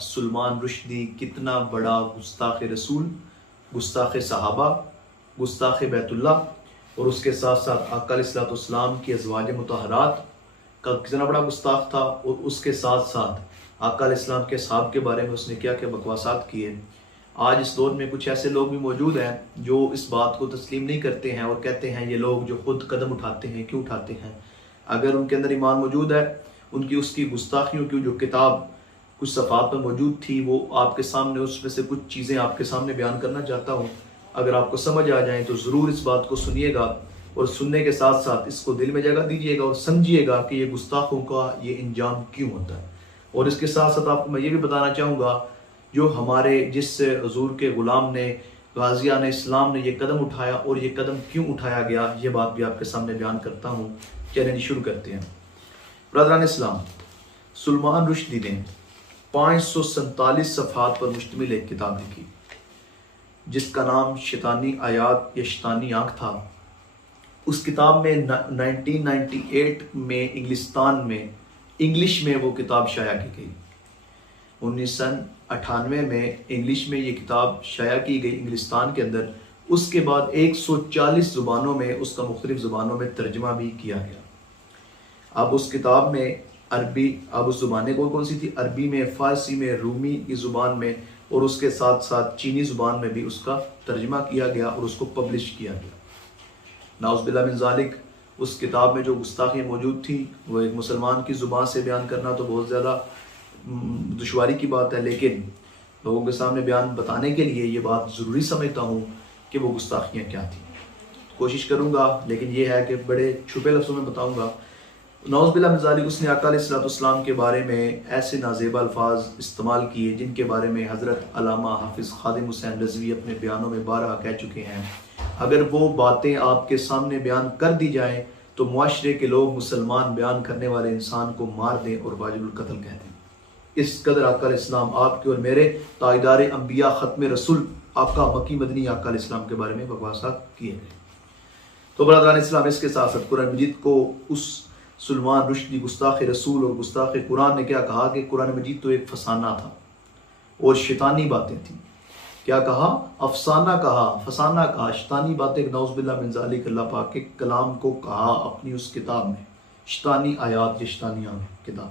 سلمان رشدی کتنا بڑا گستاخ رسول، گستاخ صحابہ، گستاخ بیت اللہ اور اس کے ساتھ ساتھ آقا علیہ الصلوۃ والسلام کی ازواج مطہرات کا کتنا بڑا گستاخ تھا، اور اس کے ساتھ ساتھ آقا علیہ السلام کے صحابہ کے بارے میں اس نے کیا کیا بکواسات کیے۔ آج اس دور میں کچھ ایسے لوگ بھی موجود ہیں جو اس بات کو تسلیم نہیں کرتے ہیں اور کہتے ہیں یہ لوگ جو خود قدم اٹھاتے ہیں کیوں اٹھاتے ہیں؟ اگر ان کے اندر ایمان موجود ہے، ان کی اس کی گستاخیوں کی جو کتاب کچھ صفحات میں موجود تھی وہ آپ کے سامنے اس میں سے کچھ چیزیں آپ کے سامنے بیان کرنا چاہتا ہوں۔ اگر آپ کو سمجھ آ جائیں تو ضرور اس بات کو سنیے گا، اور سننے کے ساتھ ساتھ اس کو دل میں جگہ دیجیے گا اور سمجھیے گا کہ یہ گستاخوں کا یہ انجام کیوں ہوتا ہے۔ اور اس کے ساتھ ساتھ آپ کو میں یہ بھی بتانا چاہوں گا جو ہمارے جس حضور کے غلام نے، غازیان اسلام نے یہ قدم اٹھایا اور یہ قدم کیوں اٹھایا گیا، یہ بات بھی آپ کے سامنے بیان کرتا ہوں۔ چلیں شروع کرتے ہیں۔ برادران اسلام، سلمان رشدی نے 547 صفحات پر مشتمل ایک کتاب لکھی جس کا نام شیطانی آیات یا شیطانی آنکھ تھا۔ اس کتاب میں 1998 میں انگلستان میں انگلش میں وہ کتاب شائع کی گئی۔ 1998 میں انگلش میں یہ کتاب شائع کی گئی انگلستان کے اندر۔ اس کے بعد 140 زبانوں میں اس کا مختلف زبانوں میں ترجمہ بھی کیا گیا۔ اب اس کتاب میں عربی، اب اس زبانیں کون سی تھی؟ عربی میں، فارسی میں، رومی کی زبان میں، اور اس کے ساتھ ساتھ چینی زبان میں بھی اس کا ترجمہ کیا گیا اور اس کو پبلش کیا گیا۔ نعوذ باللہ من ذالک، اس کتاب میں جو گستاخیاں موجود تھی وہ ایک مسلمان کی زبان سے بیان کرنا تو بہت زیادہ دشواری کی بات ہے، لیکن لوگوں کے سامنے بیان بتانے کے لیے یہ بات ضروری سمجھتا ہوں کہ وہ گستاخیاں کیا تھیں۔ کوشش کروں گا، لیکن یہ ہے کہ بڑے چھپے لفظوں میں بتاؤں گا۔ نعوذ باللہ من ذالک، اس نے آقا علیہ الصلوۃ والسلام کے بارے میں ایسے نازیبا الفاظ استعمال کیے جن کے بارے میں حضرت علامہ حافظ خادم حسین رضوی اپنے بیانوں میں بارہا کہہ چکے ہیں۔ اگر وہ باتیں آپ کے سامنے بیان کر دی جائیں تو معاشرے کے لوگ مسلمان بیان کرنے والے انسان کو مار دیں اور واجب القتل کہہ دیں۔ اس قدر آقا علیہ السلام آپ کے اور میرے تاجدار انبیاء ختم رسول آقا مکی مدنی آقا علیہ السلام کے بارے میں بکواسات کیے گئے۔ تو برادران اسلام، اس کے ساتھ ساتھ قرآن مجید کو اس سلمان رشدی گستاخ رسول اور گستاخ قرآن نے کیا کہا کہ قرآن مجید تو ایک فسانہ تھا اور شیطانی باتیں تھیں۔ کیا کہا؟ افسانہ کہا، فسانہ کہا، شیطانی باتیں، نعوذ باللہ من ذالک، اللہ پاک کے کلام کو کہا اپنی اس کتاب میں، شیطانی آیات یا شیطانی کتاب۔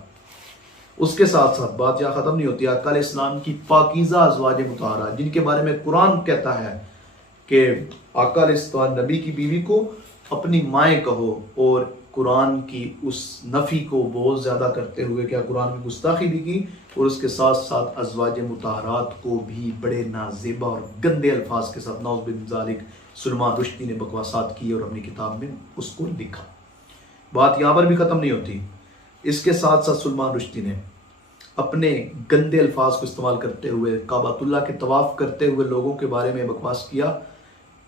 اس کے ساتھ ساتھ بات یہاں ختم نہیں ہوتی۔ آقا علیہ السلام کی پاکیزہ ازواج مطہرات جن کے بارے میں قرآن کہتا ہے کہ آقا علیہ السلام نبی کی بیوی کو اپنی مائیں کہو، اور قرآن کی اس نفی کو بہت زیادہ کرتے ہوئے کیا قرآن کی گستاخی بھی کی، اور اس کے ساتھ ساتھ ازواج مطہرات کو بھی بڑے نازیبا اور گندے الفاظ کے ساتھ نعوذ باللہ من ذالک سلمان رشدی نے بکواسات کی اور اپنی کتاب میں اس کو لکھا۔ بات یہاں پر بھی ختم نہیں ہوتی۔ اس کے ساتھ ساتھ سلمان رشدی نے اپنے گندے الفاظ کو استعمال کرتے ہوئے کعبۃ اللہ کے طواف کرتے ہوئے لوگوں کے بارے میں بکواس کیا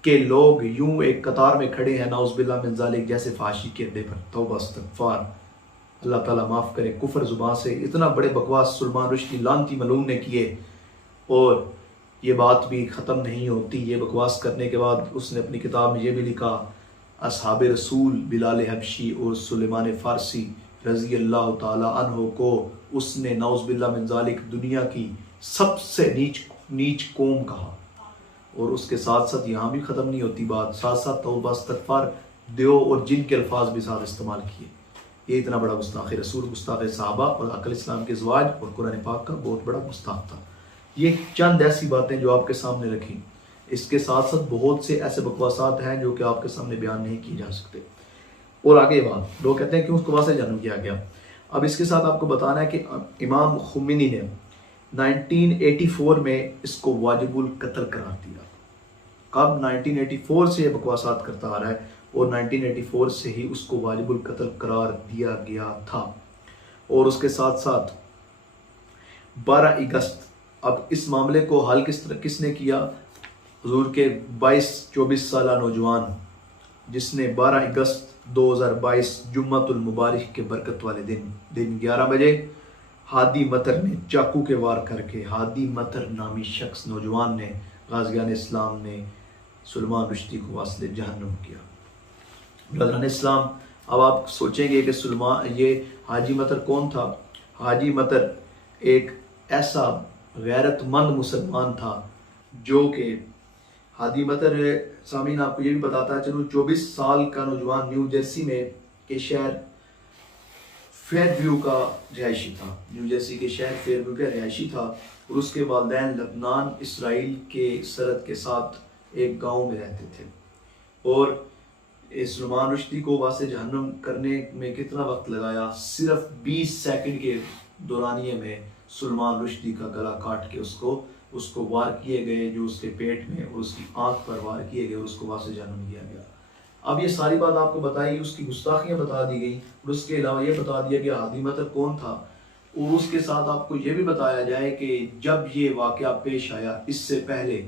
کہ لوگ یوں ایک قطار میں کھڑے ہیں نعوذ باللہ من ذالک جیسے فحاشی کے اڈے پر۔ توبہ استغفار، اللہ تعالیٰ معاف کرے۔ کفر زبان سے اتنا بڑے بکواس سلمان رشدی لعنتی ملعون نے کیے، اور یہ بات بھی ختم نہیں ہوتی۔ یہ بکواس کرنے کے بعد اس نے اپنی کتاب میں یہ بھی لکھا، اصحاب رسول بلال حبشی اور سلیمان فارسی رضی اللہ تعالی عنہ کو اس نے نعوذ باللہ من ذالک دنیا کی سب سے نیچ قوم کہا۔ اور اس کے ساتھ ساتھ یہاں بھی ختم نہیں ہوتی بات، ساتھ ساتھ توبہ استغفار، دیو اور جن کے الفاظ بھی ساتھ استعمال کیے۔ یہ اتنا بڑا گستاخ رسول، گستاخ صحابہ اور آقا علیہ السلام کے ازواج اور قرآن پاک کا بہت بڑا گستاخ تھا۔ یہ چند ایسی باتیں جو آپ کے سامنے رکھی۔ اس کے ساتھ ساتھ بہت سے ایسے بکواسات ہیں جو کہ آپ کے سامنے بیان نہیں کی جا سکتے۔ اور آگے بات، لوگ کہتے ہیں کہ اس کو وہاں سے جنم کیا گیا۔ اب اس کے ساتھ آپ کو بتانا ہے کہ امام خمینی نے 1984 میں اس کو واجب القتل قرار دیا۔ کب؟ 1984 سے یہ بکواسات کرتا آ رہا ہے، اور 1984 سے ہی اس کو واجب القتل قرار دیا گیا تھا۔ اور اس کے ساتھ ساتھ 12 اگست، اب اس معاملے کو حل کس نے کیا؟ حضور کے 22-24 سالہ نوجوان جس نے 12 اگست 2022 جمعۃ المبارک کے برکت والے دن 11 بجے ہادی مطر نے چاقو کے وار کر کے، ہادی مطر نامی شخص نوجوان نے، غازیان اسلام نے سلمان رشدی کو واصل جہنم کیا۔ برادران اسلام، اب آپ سوچیں گے کہ یہ حاجی مطر کون تھا؟ حاجی مطر ایک ایسا غیرت مند مسلمان تھا جو کہ ہادی مطر سامعین آپ کو یہ بھی بتاتا چلوں 24 سال کا نوجوان نیو جرسی میں کے شہر فیر ویو کا رہائشی تھا، نیو جرسی کے شہر فیر ویو کا رہائشی تھا، اور اس کے والدین لبنان اسرائیل کے سرحد کے ساتھ ایک گاؤں میں رہتے تھے۔ اور سلمان رشدی کو واسطے جہنم کرنے میں کتنا وقت لگایا؟ صرف 20 سیکنڈ کے دورانیے میں سلمان رشدی کا گلا کاٹ کے اس کو وار کیے گئے، جو اس کے پیٹ میں اور اس کی آنکھ پر وار کیے گئے، اور اس کو واسطے جہنم دیا گیا۔ اب یہ ساری بات آپ کو بتائی، اس کی گستاخیاں بتا دی گئی، اور اس کے علاوہ یہ بتا دیا کہ ہادی مطر کون تھا، اور اس کے ساتھ آپ کو یہ بھی بتایا جائے کہ جب یہ واقعہ پیش آیا اس سے پہلے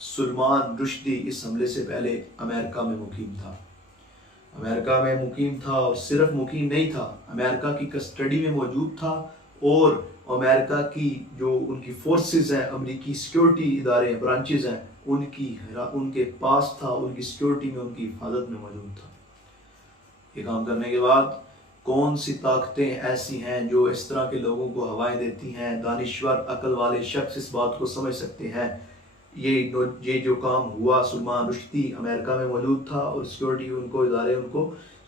سلمان رشدی اس حملے سے پہلے امریکہ میں مقیم تھا، امریکہ میں مقیم تھا، اور صرف مقیم نہیں تھا، امریکہ کی کسٹڈی میں موجود تھا، اور امریکہ کی جو ان کی فورسز ہیں، امریکی سیکیورٹی ادارے ہیں، برانچز ہیں، ان کے پاس تھا، ان کی سیکیورٹی میں، ان کی حفاظت میں موجود تھا۔ یہ کام کرنے کے بعد کون سی طاقتیں ایسی ہیں جو اس طرح کے لوگوں کو ہوائیں دیتی ہیں؟ دانشور عقل والے شخص اس بات کو سمجھ سکتے ہیں۔ یہ جو کام ہوا، سلمان رشدی امریکہ میں موجود تھا، اور سیکیورٹی ان کو ادارے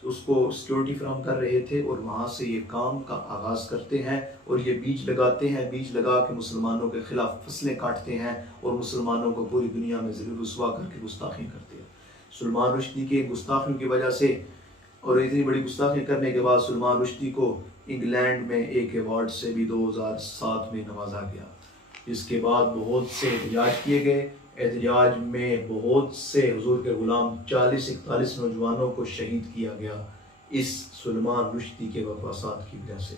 اس کو سیکیورٹی فراہم کر رہے تھے، اور وہاں سے یہ کام کا آغاز کرتے ہیں، اور یہ بیج لگاتے ہیں، بیج لگا کے مسلمانوں کے خلاف فصلیں کاٹتے ہیں، اور مسلمانوں کو پوری دنیا میں ذلیل رسوا کر کے گستاخیاں کرتے ہیں۔ سلمان رشدی کے گستاخیوں کی وجہ سے اور اتنی بڑی گستاخی کرنے کے بعد سلمان رشدی کو انگلینڈ میں ایک ایوارڈ سے بھی 2007 میں نوازا گیا۔ اس کے بعد بہت سے احتجاج کیے گئے، احتجاج میں بہت سے حضور کے غلام 40-41 نوجوانوں کو شہید کیا گیا اس سلمان رشدی کے وفاسات کی وجہ سے،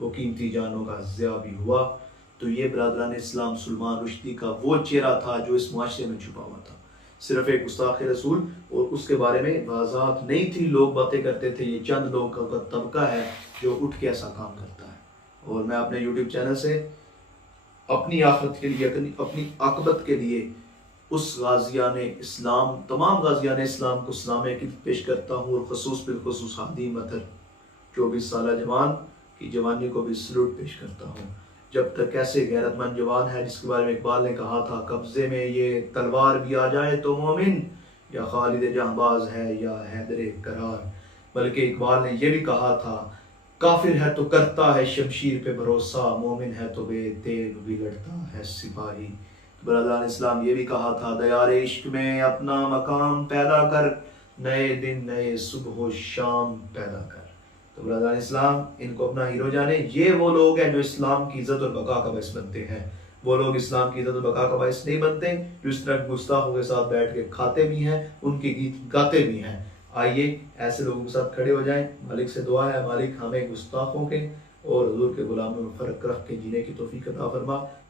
وہ قیمتی جانوں کا ضیاع بھی ہوا۔ تو یہ برادران اسلام سلمان رشدی کا وہ چہرہ تھا جو اس معاشرے میں چھپا ہوا تھا، صرف ایک گستاخ رسول، اور اس کے بارے میں وضاحت نہیں تھی، لوگ باتیں کرتے تھے یہ چند لوگوں کا طبقہ ہے جو اٹھ کے ایسا کام کرتا ہے۔ اور میں اپنے یوٹیوب چینل سے اپنی آخرت کے لیے، اپنی عاقبت کے لیے اس غازیان اسلام، تمام غازیان اسلام کو سلام عقیدت پیش کرتا ہوں، اور بالخصوص ہادی مطر 24 سالہ جوان کی جوانی کو بھی سلوٹ پیش کرتا ہوں۔ جب تک ایسے غیرت مند جوان ہے جس کے بارے میں اقبال نے کہا تھا، قبضے میں یہ تلوار بھی آ جائے تو مومن، یا خالد جہاں ہے یا حیدر کرار۔ بلکہ اقبال نے یہ بھی کہا تھا، کافر ہے تو کرتا ہے شمشیر پہ بھروسہ، مومن ہے تو بے تیغ بھی لڑتا ہے سپاہی۔ برادران اسلام یہ بھی کہا تھا، دیار عشق میں اپنا مقام پیدا کر، نئے دن نئے صبح و شام پیدا کر۔ تو برادران اسلام ان کو اپنا ہیرو جانے، یہ وہ لوگ ہیں جو اسلام کی عزت اور بقا کا باعث بنتے ہیں۔ وہ لوگ اسلام کی عزت اور بقا کا باعث نہیں بنتے جو اس طرح گستاخوں کے ساتھ بیٹھ کے کھاتے بھی ہیں، ان کے گیت گاتے بھی ہیں۔ آئیے ایسے لوگوں کے ساتھ کھڑے ہو جائیں، مالک سے دعا ہے، مالک ہمیں گستاخوں کے اور حضور کے غلاموں میں فرق رکھ کے جینے کی توفیق عطا فرما۔